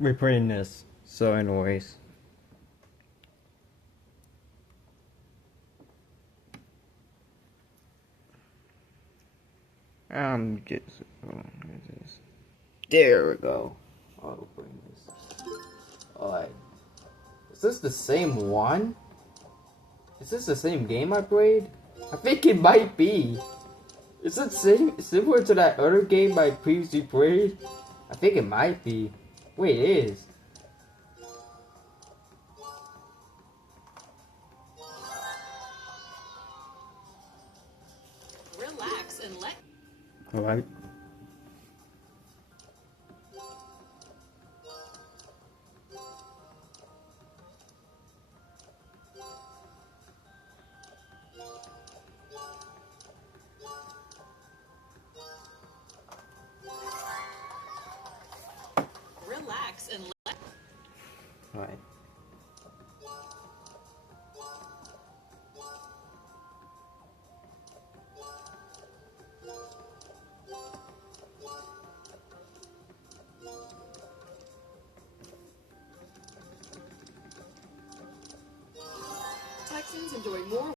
replaying this. So anyways. Just there we go. I'll bring this. Alright. Is this the same one? Is this the same game I played? I think it might be. Is it similar to that other game I previously played? I think it might be. Wait, it is. Relax and let. Alright. Relax and let. Alright.